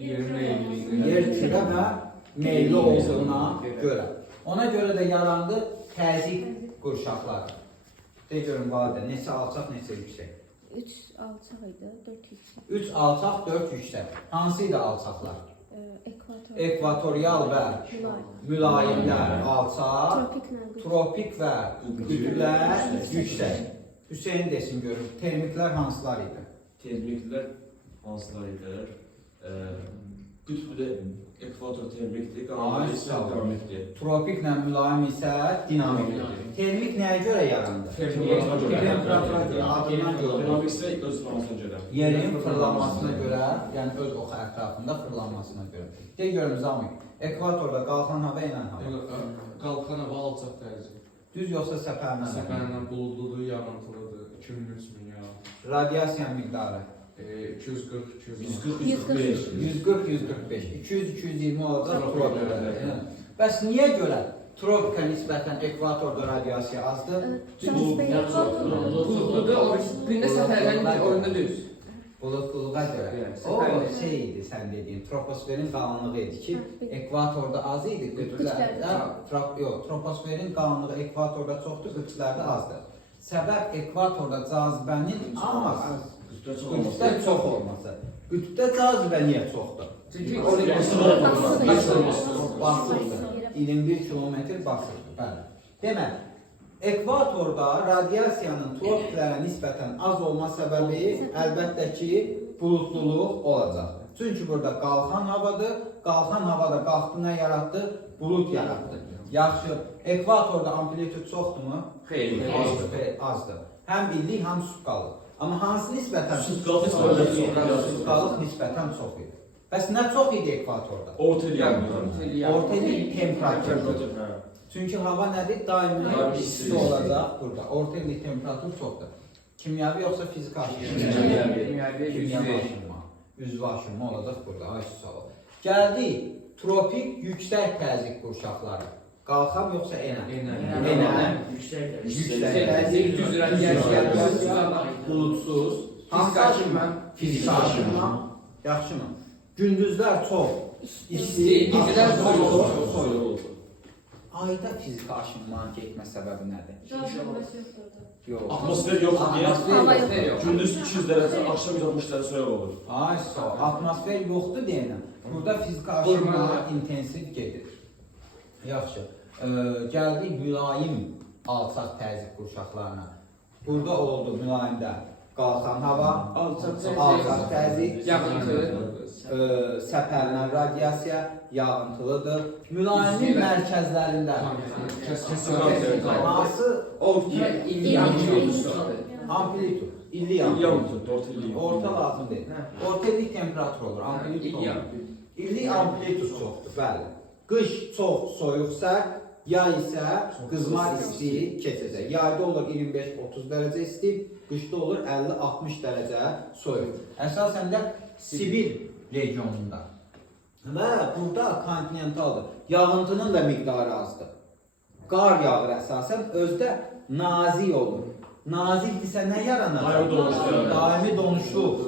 yer kürə və meyli olduğuna görə. Ona görə də yarandı təzyiq qurşaqları. De görün validə, neçə alçaq, neçə yüksək? 3 alçaq idi, 4 yüksək. 3 alçaq, 4 yüksək. Hansı idi alçaqlar? Ekvator. Ekvatorial və mülayimlər alçaq, tropik və qütblər yüksək. Hüseyin desin görün, termiklər hansılar idi? Termiklər hansılar idi? Qütbdə ekvator termikdir, qanunlar isə dinamikdir. Tropiklə mülayim isə dinamikdir. Termik nəyə görə yarandı? Temperatura görə, adından görə. Dinamik isə öz fırlanmasına görə. Yerin fırlanmasına görə, yəni öz oxu ətrafında fırlanmasına görə. De görün Zamik, ekvatorda qalxan hava ilə hava. Qalxan hava alçaq dərəcə. Düz yoxsa səpərlə? Səpərlə buludludur, yağıntılıdır, 2000-3000 yağ. Radiasiya miqdarı? 240, 140-145. 140-145, 200-220 olacaq tropiklərdə. Bəs niyə görə tropika nisbətən ekvatorda radiasiya azdır? Buludluda gündə səfərlərin oyunda düz. Bulutluluğa görə. O şey idi sən dediyin, troposferin qalınlığı idi ki, ekvatorda az idi, qütblərdə, troposferin qalınlığı ekvatorda çoxdur, qütblərdə azdır. Səbəb ekvatorda cazibənin az, qütbdə çox olması. Qütbdə cazibə niyə çoxdur? Çünki Basıqdır. 21 kilometr basıqdır. Bəli. Demək, ekvatorda radiasiyanın tropiklərə nisbətən az olma səbəbi əlbəttə ki, bulutluluq olacaq. Çünki burada qalxan havadır, qalxan havada qalxdı nə yaratdı? Bulut yaratdı. Yaxşı, ekvatorda amplitud çoxdurmu? xeyli. Azdır. Həm illik, həm sutkalıq. Amma hansı nisbətən? Sutkalıq nisbətən çox idi. Bəs nə çox idi ekvatorda? Orta il Orta il temperatur. Çünki hava nədir? Daimi isti olacaq burada. Orta illik temperatur çoxdur. Kimyəvi yoxsa fiziki aşınma? Kimyəvi aşınma. Üzvü aşınma olacaq burada. Ay sualı. Gəldik, tropik yüksək təzyiq qurşaqları. Qalxam yoxsa enəm? Enəm. Yüksək təzyiq, Düz radiasiya, bulutsuz. fiziki aşınma. Fiziki aşınma. Yaxşımı? Gündüzlər çox isti, gecələr çox soyuq. Ayda fiziki aşınmanın getmə səbəbi nədir? Yox. Atmosfer yoxdur deyə. Atmosfer yox. Gündüz 200 dərəcə, axşam 160 dərəcə soyuq olur. Ay sağ ol. Atmosfer yoxdur deyənəm. Burada fiziki aşınma intensiv gedir. Yaxşı. Gəldik mülayim alçaq təzyiq qurşaqlarına. Burada oldu mülayimdə qalxan hava, alçaq təzyiq, səpərlən radiasiya, yağıntılıdır. Mülayimin mərkəzlərində hansı amplitud, illik amplitud, orta lazım deyil. Orta illik temperatur olur, amplitud olur. İllik amplitud çoxdur, bəli. Qış çox soyuq sərt, yay isə qızma isti keçəcək. Yayda olur 25-30 dərəcə isti, qışda olur 50-60 dərəcə soyuq. Əsasən də Sibir regionunda. Və burada kontinentaldır. Yağıntının da miqdarı azdır. Qar yağır əsasən, özdə nazik olur. Nazikdirsə nə yaranacaq? Daimi donuşluq.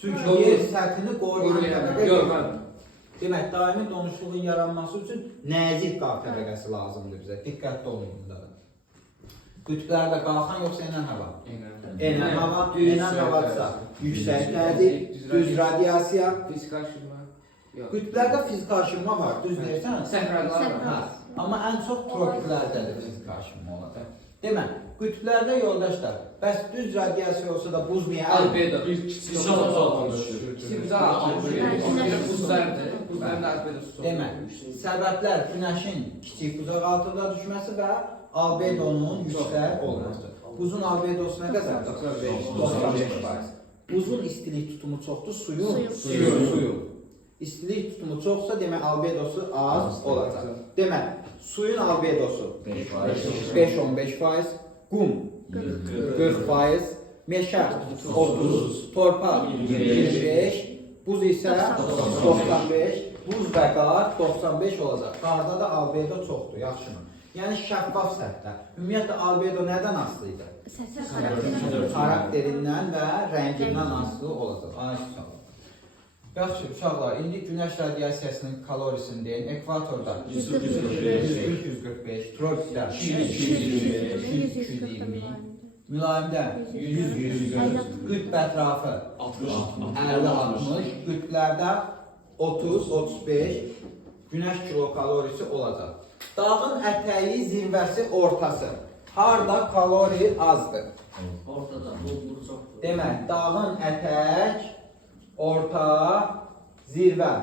Çünki yer səthini qoruyur. Demək, daimi donuşluğun yaranması üçün nəzik qar təbəqəsi lazımdır bizə. Diqqətli olun bunlara. Qütblərdə qalxan yoxsa enən hava? Enən hava, enən havadsa yüksək təzyiq, düz radiasiya. Fiziki aşınma. Qütblərdə fiziki aşınma var, düz deyirsən? Səhralar var. Amma ən çox tropiklərdə də fiziki aşınma olacaq. Demək, qütblərdə yoldaşlar, bəs düz radiasiya olsa da buz niyə Albedo. Biz buzlardır. Buzların da albedosu çox. Demək, səbəblər günəşin kiçik buzaq altında düşməsi və albedonun yüksək olması. Buzun albedosu nə qədərdir? 95%. Buzun istilik tutumu çoxdur, suyun. İstilik tutumu çoxsa, demək, albedosu az olacaq. Demək, suyun albedosu 5-15%, qum 40%, meşə 30%, torpaq 25%, buz isə 95%, buz və qar 95% olacaq. Qarda da albedo çoxdur, yaxşımı? Yəni şəffaf səthdə. Ümumiyyətlə, albedo nədən asılı idi? Xarakterindən və rəngindən asılı olacaq. Yaxşı, uşaqlar, indi günəş radiasiyasının kalorisini deyin. Ekvatorda 145, tropikdə 220, mülayimdə 100, qütb ətrafı 50-60, qütblərdə 30-35 günəş kilokalorisi olacaq. Dağın ətəyi, zirvəsi, ortası. Harda kalori azdır? Ortada, bu çoxdur. Demək, dağın ətək, orta, zirvə.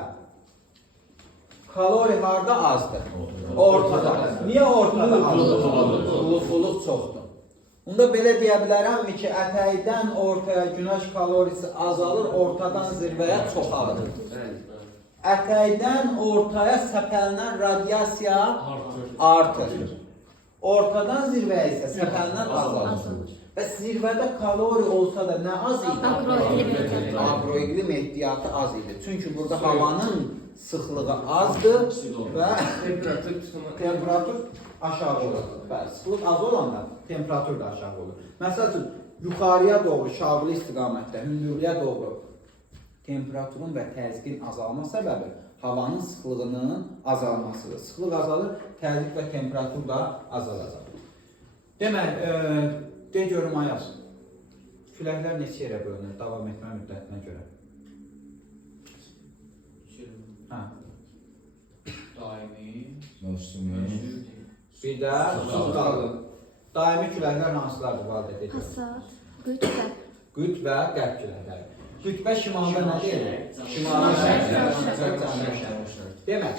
Kalori harda azdır? Ortada. Niyə ortada azdır? Bulutluq çoxdur. Onda belə deyə bilərəmmi ki, ətəkdən ortaya günəş kalorisi azalır, ortadan zirvəyə çoxalır. Ətəkdən ortaya səpələnən radiasiya artır. Ortadan zirvəyə isə səpələnən azalır. Və zirvədə kalori olsa da nə az idi? Agroiqlim ehtiyatı az idi. Çünki burada havanın sıxlığı azdır və temperatur aşağı olur. Bəli, sıxlıq az olanda temperatur da aşağı olur. Məsəl üçün, yuxarıya doğru, şağılı istiqamətdə, hündürlüyə doğru temperaturun və təzyiqin azalma səbəbi havanın sıxlığının azalmasıdır. Sıxlıq azalır, təzyiq və temperatur da azalacaq. Demək, de görüm Ayaz, küləklər neçə yerə bölünür davam etmə müddətinə görə? Hə. Daimi. Bir də susuz qaldı. Daimi küləklər hansılardır valid edəcək? Passat, qütbə. Qütb və qərb küləkləri. Qütbə şimalda nə deyil? Şimala Demək,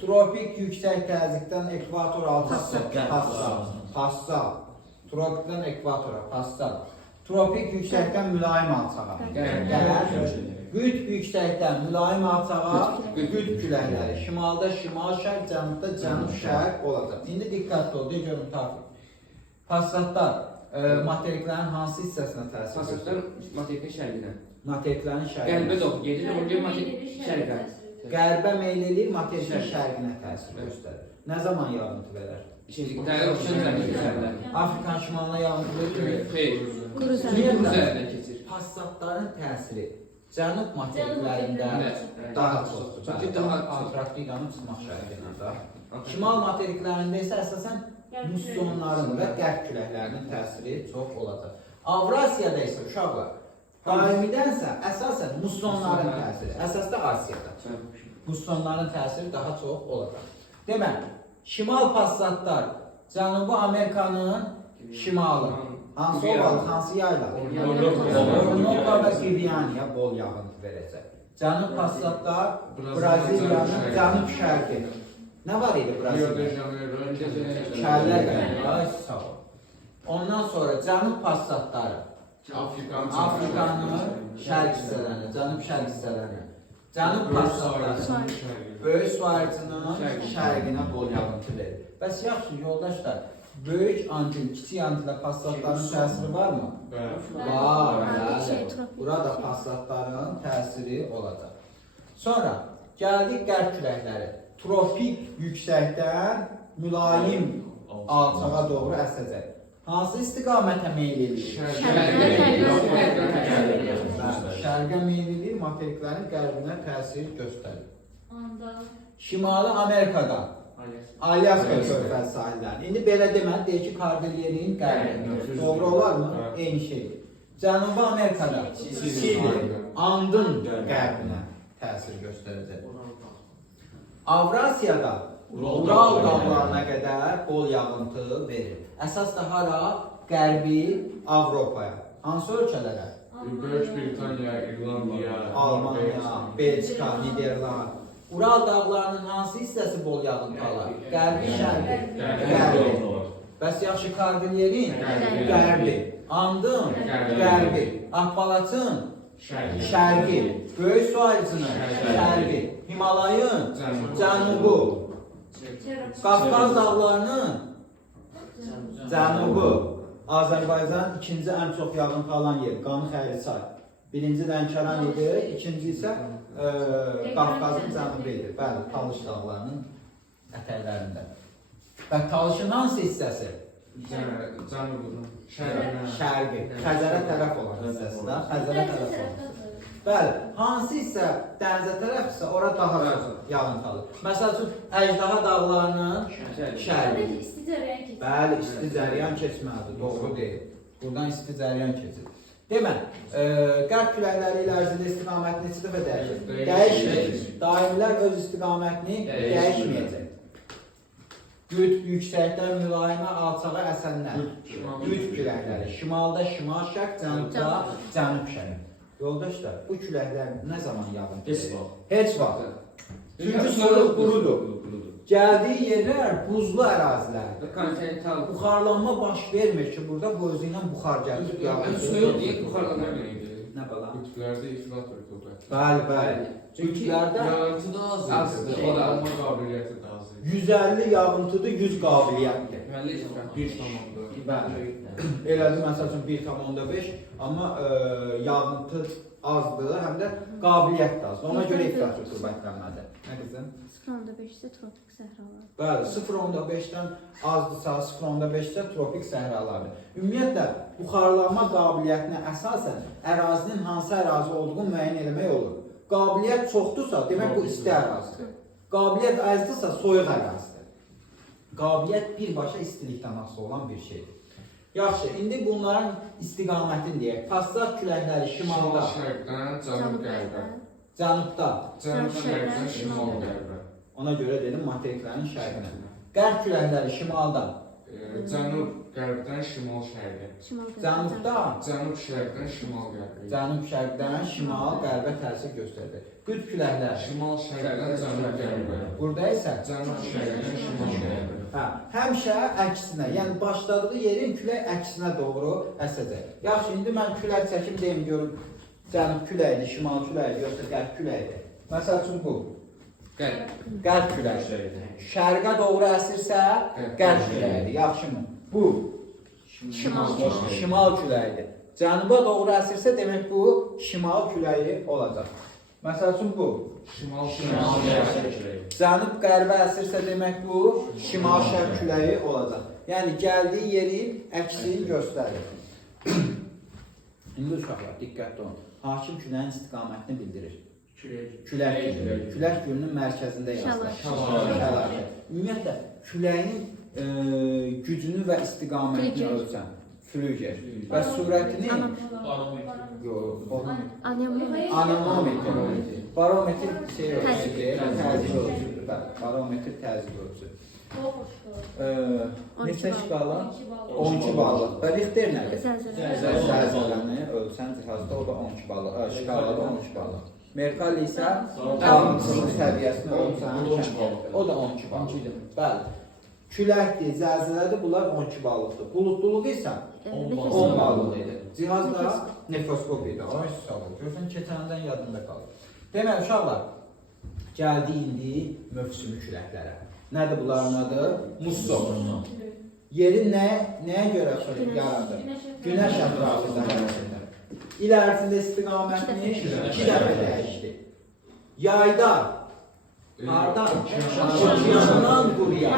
tropik yüksək təzyiqdən ekvator alçaqsa passat. Tropikdən ekvatora passat. Tropik yüksəkdən mülayim alçağa. Qütb yüksəkdən mülayim alçağa qütb küləkləri. Şimalda şimal şərq, cənubda cənub şərq olacaq. İndi diqqətli ol, deyə görüm Tafiq. Passatlar materiklərin hansı hissəsinə təsir Passatlar göstərir? materikin şərqinə. Materiklərin Qərbə şərqinə. doğru gedir, oraya materik şərqə. Qərbə meyl edir, materikin şərqinə təsir göstərir. Nə zaman yağıntı verər? Afrikanın şimalına yağıntı verir. Xeyr. Quruzə. Üzərindən keçir. Passatların təsiri cənub materiklərində daha çoxdur. Çünki daha Antarktikanın çıxmaq şərqindən daha. Şimal materiklərində isə əsasən mussonların və qərb küləklərinin təsiri çox olacaq. Avrasiyada isə uşaqlar, daimidənsə əsasən mussonların təsiri, əsas da Asiyada. Mussonların təsiri daha çox olacaq. Demək, şimal passatlar Cənubi Amerikanın şimalı. Hansı ovalı, hansı yayla? Orinoco və Qvianiya bol yağıntı verəcək. Cənub passatlar Braziliyanın cənub şərqi. Nə var idi Braziliyada? Kəllər qədir. Ay sağ ol. Ondan sonra cənub passatları Afrikanın şərq hissələrini, cənub şərq hissələrini. Cənub passatları böyük su ayırıcının şərqinə bol yağıntı verir. Bəs yaxşı yoldaşlar, böyük antil, kiçik antilə passatların təsiri varmı? Var, bəli. Burada passatların təsiri olacaq. Sonra gəldik qərb küləkləri. Tropik yüksəkdən mülayim alçağa doğru əsəcək. Hansı istiqamətə meyl edir? Şərqə meyl edir, materiklərin qərbinə təsir göstərir. Şimali Amerikada Alyaska körfəzi sahilləri. İndi belə deməli, deyək ki, Kordilyerin qərbi. Doğru olarmı? Eyni şeydir. Cənubi Amerikada Çili, Andın qərbinə təsir göstərəcək. Avrasiyada Ural dağlarına qədər bol yağıntı verir. Əsas da hara? Qərbi Avropaya. Hansı ölkələrə? Böyük Britaniya, İrlandiya, Almanya, Belçika, Niderland. Ural dağlarının hansı hissəsi bol yağıntı alır? Qərbi, şərqi? Qərbi. Bəs yaxşı Kordilyerin? Qərbi. Andın? Qərbi. Appalaçın? Şərqi. Böyük su ayırıcının? Şərqi. Himalayın? Cənubu. Qafqaz dağlarının? Cənubu. Azərbaycan ikinci ən çox yağıntı alan yer. Qanı Xəyrçay. Birinci Lənkəran idi, ikinci isə Qafqazın cənubu idi. Bəli, Talış dağlarının ətəklərində. Və Talışın hansı hissəsi? Cənubu, Şərqi. Xəzərə tərəf olan hissəsi də. Xəzərə tərəf olan. Bəli, hansı isə dənizə tərəfdirsə, ora daha çox yağıntılı. Məsəl üçün, Əjdaha dağlarının şərqi. İsti cərəyan keçir. Bəli, isti cərəyan keçməlidir, doğru deyil. Buradan isti cərəyan keçir. Demək, qərb küləkləri ilə ərzində istiqamətini neçə dəfə dəyişir? Dəyişməyəcək. Daimlər öz istiqamətini dəyişməyəcək. Qütb yüksəkdən mülayimə alçağa əsənlər. Qütb küləkləri şimalda şimal-şərq, cənubda cənub-şərq. Yoldaşlar, bu küləklər nə zaman yağıntı verir? Heç vaxt. Çünki soyuq qurudur. Gəldiyi yerlər buzlu ərazilərdir. Kontinental. Buxarlanma baş vermir ki, burada bu özü ilə buxar gəlir. Soyuq deyil, buxarlanma verir. Nə bala? Qütblərdə ifrat olur. Bəli, bəli. Qütblərdə Yağıntı da azdır. Qavrama qabiliyyəti də azdır. 150 yağıntıdır, 100 qabiliyyətdir. Bir tamamda. Bəli. Elədir, məsəl üçün 1,5, amma yağıntı azdır, həm də qabiliyyət də azdır. Ona görə infrastruktur bərpələnməlidir. Nə qızım? 0.5-də tropik səhralar. Bəli, 0,5-dən azdırsa, 0,5-də tropik səhralardır. Ümumiyyətlə, buxarlanma qabiliyyətinə əsasən ərazinin hansı ərazi olduğunu müəyyən etmək olur. Qabiliyyət çoxdursa, demək bu isti ərazidir. Qabiliyyət azdırsa, soyuq ərazidir. Qabiliyyət birbaşa istilikdən asılı olan bir şeydir. Yaxşı, indi bunların istiqamətini deyək. Passat küləkləri şimalda, Şərqdən cənub-qərbə. cənubda, Cənub-şərqdən şimal-qərbə. ona görə dedim materiklərin şərqinə. Qərb küləkləri şimalda, Cənub-qərbdən şimal-şərqə. cənubda, Cənub-şərqdən şimal-qərbə. cənub-şərqdən şimal-qərbə təsir göstərir. Qütb küləkləri, Şimal-şərqdən cənub-qərbə. burada isə Cənub-şərqdən şimal-qərbə. həmişə əksinə, yəni başladığı yerin külək əksinə doğru əsəcək. Yaxşı, indi mən külək çəkim deyim, görüm, cənub küləkdir, şimal küləkdir, yoxsa qərb küləkdir. Məsəl üçün bu, qərb küləkdir. Şərqə doğru əsirsə, qərb küləyidir, yaxşımı? Bu, şimal küləyidir. Cənuba doğru əsirsə, demək bu, şimal küləyi olacaq. Məsəl üçün bu, Şimal-şərqə. cənub qərbə əsirsə, demək bu, şimal-şərq küləyi olacaq. Yəni, gəldiyi yeri əksini göstərir. İndi uşaqlar, diqqətli olun. Hakim küləyin istiqamətini bildirir. Külək gülü. Külək gülünün mərkəzində yazılır. Şəlalə. Ümumiyyətlə, küləyin gücünü və istiqamətini ölçən flüger və surətini anemometr. Barometr təzyiq ölçüdür. Barometr təzyiq ölçüdür. Neçə şkala? 12 ballı. Və Richter nədir? Zəlzələni ölçən cihazda o da 12 ballı. Şkalada 12 ballı. Merkali isə dağıntısının səviyyəsini ölçən o da 12 ballıdır. Bəli. Küləkdir, zəlzələdir, bunlar 12 ballıqdır. Bulutluluq isə 10 ballıq idi. Cihaz da nefroskop idi. Ay sağ ol. Görsən keçəndən yadında qalır. Demək uşaqlar, gəldi indi mövsümi küləklərə. Nədir bunların adı? Musson. Yeri nəyə görə yaradır? Günəş ətrafında hərəkətdir. İl ərzində istiqamətini 2 dəfə dəyişdi. Yayda hardan? Okeandan quruya.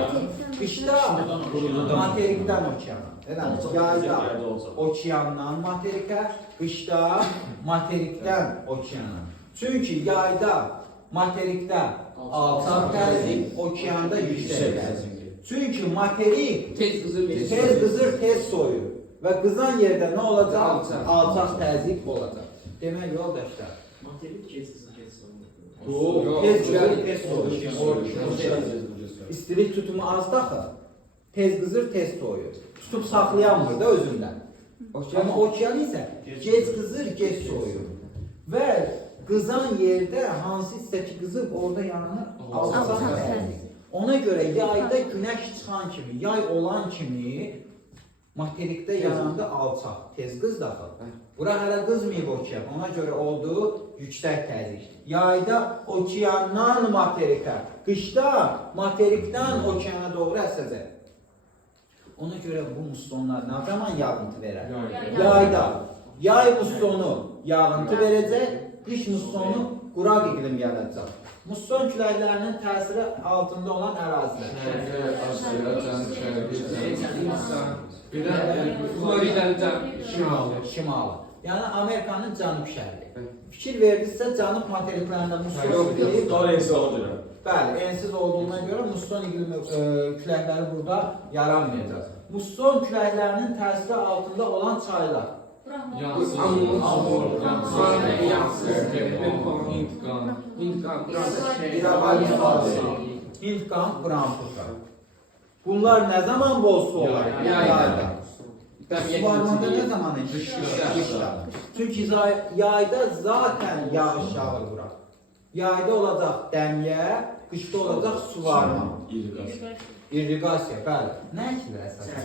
Qışda materikdən okeana. Yayda okeandan materikə, qışda materikdən okeana. Çünki yayda materikdə alçaq təzyiq, okeanda yüksək təzyiq. Çünki materik tez qızır, tez soyur. Və qızan yerdə nə olacaq? Alçaq təzyiq olacaq. Demək, yoldaşlar. Materik tez qızır, tez soyur. Tez qızır, tez soyur. İstilik tutumu az daxı. Tez qızır, tez soyur. Tutub saxlayanmır da özündən. Amma okean isə gec qızır, gec soyur. Və qızan yerdə hansı hissəki qızıb orada yanını alçaq təzyiq. Ona görə yayda günəş çıxan kimi, yay olan kimi materikdə yananda alçaq, tez qız daxil. Bura hələ qızmayıb okean, ona görə oldu yüksək təzyiq. Yayda okeandan materikə, qışda materikdən okeana doğru əsəcək. Ona görə bu mussonlar nə zaman yağıntı verər? Yayda. Yay mussonu yağıntı verəcək, qış mussonu quraq iqlim yaradacaq. Musson küləklərinin təsiri altında olan ərazilər. Floridanın Şimalı. Yəni Amerikanın cənub şərqi. Fikir verdinizsə cənub materiklərində musson iqlimi Daha ensiz ona görə. bəli, ensiz olduğuna görə musson iqlimi küləkləri burada yaranmayacaq. Musson küləklərinin təsiri altında olan çaylar. Yansız, Amur, Hindqan, Hindqan, Bramputa. Bunlar nə zaman bol su olar? Yayda. Suvarmada nə zaman eşit? Qışda. Çünki yayda zaten yağış yağır bura. Yayda olacaq dəmyə, qışda olacaq suvarma. İrriqasiya, bəli. Nə ekilir əsasən?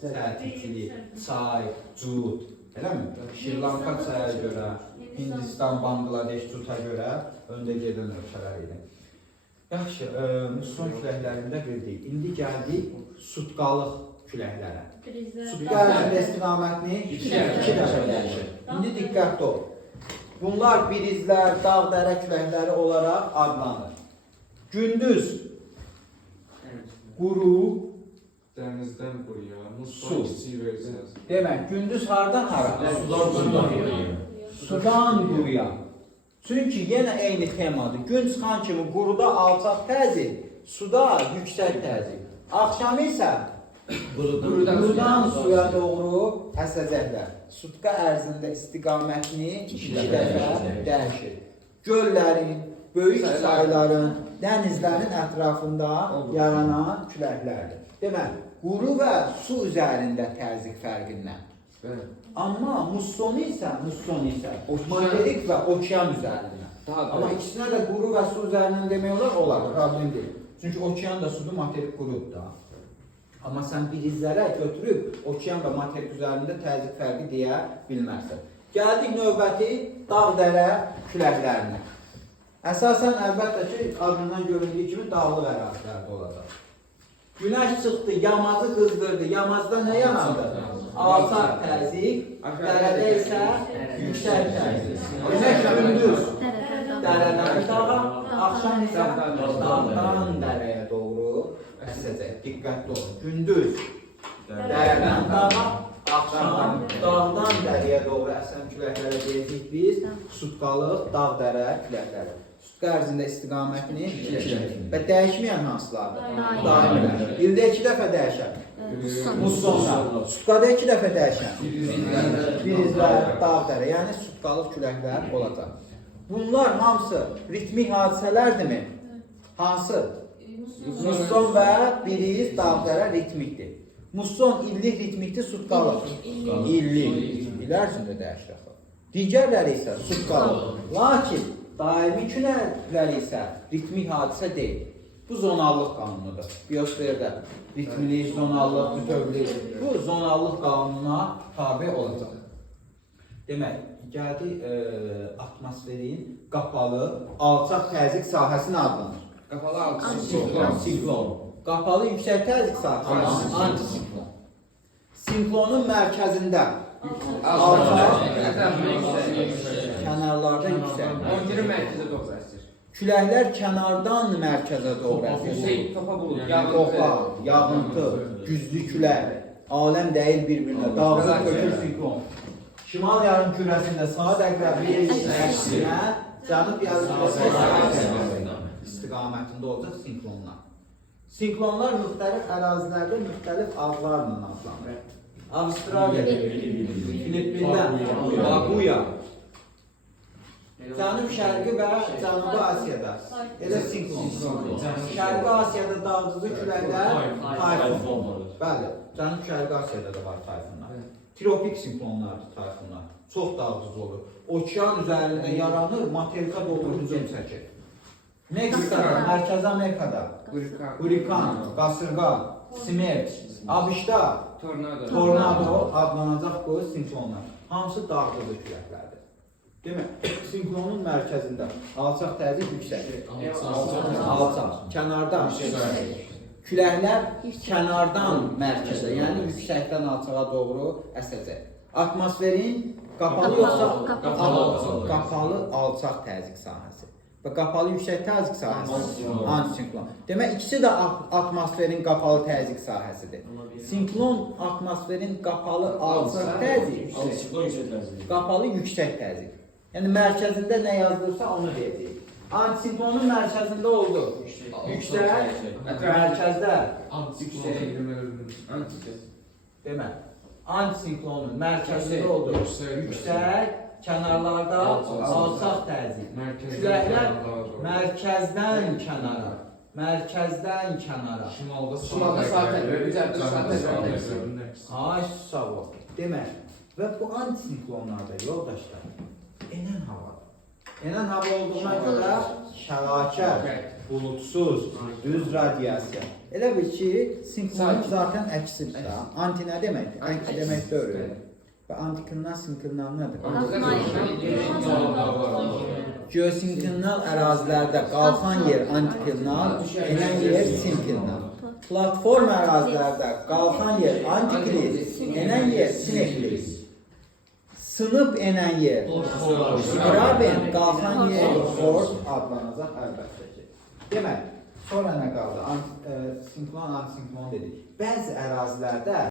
Sərticilik, çay, cud, eləmi? Şirlanka çaya görə, Hindistan, Bangladeş cuta görə öndə gedən ölkələr idi. Yaxşı, musson küləklərində bildik. İndi gəldik sutqalıq küləklərə. Sutqa ərzində istiqamətini 2 dəfə dəyişir. İndi diqqətli ol. Bunlar birizlər, dağ-dərə küləkləri olaraq adlanır. Gündüz quru, dənizdən quruya, Su. musson kiçik versiyası. demək, gündüz hardan hara? Sudan quruya. Çünki yenə eyni xemadır. Gün çıxan kimi quruda alçaq təzyiq, suda yüksək təzyiq. Axşam isə qurudan suya doğru əsəcəklər. Sutqa ərzində istiqamətini 2 dəfə dəyişir. Göllərin, böyük çayların, dənizlərin ətrafında yaranan küləklərdir. Demək, quru və su üzərində təzyiq fərqindən. Amma musson isə materik və okean üzərindən. Amma ikisinə də quru və su üzərindən demək olar, problem deyil. Çünki okean da sudur, materik qurudur da. Amma sən birizlərə götürüb okean və materik üzərində təzyiq fərqi deyə bilmərsən. Gəldik növbəti dağ-dərə küləklərinə. Əsasən əlbəttə ki, adından göründüyü kimi dağlıq ərazilərdə olacaq. Günəş çıxdı, yamazı qızdırdı. Yamazda nə yanandı? Alçaq təzyiq, dərədə isə yüksək təzyiq. Günəş gündüz dərədən dağa, axşam isə dağdan dərəyə doğru əsəcək. Diqqətli olun. Gündüz dərədən dağa, axşam dağdan dərəyə doğru əsən küləklərə deyəcəyik biz sutqalıq, dağ-dərə küləkləri. Sutqa ərzində istiqamətini və dəyişməyən hansılardır? Daimilər. İldə 2 dəfə dəyişən. Mussonlar. Sutqada 2 dəfə dəyişən. Birizlər, dağ-dərə, yəni sutqalıq küləklər olacaq. Bunlar hamısı ritmik hadisələrdirmi? Hansı? Musson və biriz, dağ-dərə ritmikdir. Musson illik ritmikdir, sutqalıq. İllik. İllər içində dəyişir. Digərləri isə sutqalıq. Lakin daimi küləklər isə ritmik hadisə deyil. Bu zonallıq qanunudur. Biosferdə ritmlik, zonallıq, bütövlük. Bu zonallıq qanununa tabi olacaq. Demək, gəldi atmosferin qapalı, alçaq təzyiq sahəsini adlanır. Qapalı altı. Sinklon. Qapalı yüksək təzyiq sahəsi antisiklon. Sinklonun mərkəzində alçaq, kənarlarda yüksək. 11 mərkəzə doğru əsir. Küləklər kənardan mərkəzə doğru əsir. Topa bulur. Topa, yağıntı, güclü külək, aləm dəyir bir-birinə, dağılır kökür siklon. Şimal yarım kürəsində saat əqrəbi əksinə, cənub yarım istiqamətində olacaq sinklonlar. Sinklonlar müxtəlif ərazilərdə müxtəlif adlarla adlanır. Avstraliyada, Filippində, Babuya, Cənub-Şərqi və Cənubi Asiyada elə sinklon. Şərqi Asiyada dağcılı küləklər tayfun. Bəli, Cənub-Şərqi Asiyada da var tayfunlar. Tropik sinklonlardır tayfunlar. Çox dağcılı olur. Okean üzərində yaranır, materika doğru hücum çəkir. Meksikada, Mərkəzi Amerikada hurikan, qasırğa, smerç, ABŞ-da tornado adlanacaq bu sinklonlar. Hamısı dağcılı küləklərdir. Demək, sinklonun mərkəzində alçaq təzyiq yüksək. Alçaq, kənardan. Küləklər kənardan mərkəzə, yəni yüksəkdən alçağa doğru əsəcək. Atmosferin qapalı yoxsa qapalı alçaq təzyiq sahəsi. Və qapalı yüksək təzyiq sahəsi. Antisiklon. Antisiklon. Demək ikisi də atmosferin qapalı təzyiq sahəsidir. Sinklon atmosferin qapalı alçaq təzyiq, Antisiklon yüksək təzyiq. qapalı yüksək təzyiq. Yəni mərkəzində nə yazılırsa onu deyəcəyik. Antisiklonun mərkəzində oldu. Yüksək, mərkəzdə demək. Antisiklonun mərkəzində oldu. Yüksək, kənarlarda alçaq təzyiq. Küləklər mərkəzdən kənara. Mərkəzdən kənara. Şimalda zaten, üzərdə zaten. Ay sağ ol. Demək. Və bu antisiklonlarda yoldaşlar enən hava. Enən hava olduğuna görə şəlakət, bulutsuz, düz radiasiya. Elə bil ki, sinklonun zaten əksidir. Anti nə deməkdir? Anti demək deyil. Və antiklonal, sinklonal nədir? Geosinklinal ərazilərdə qalxan yer antiklonal, enən yer sinklonal. Platform ərazilərdə qalxan yer antikliz, enən yer sinekliz. Sınıb enən yer graben, qalxan yer ford adlanacaq əlbəttə ki. Demək, sonra nə qaldı? Sinklon, antisinklon dedik. Bəzi ərazilərdə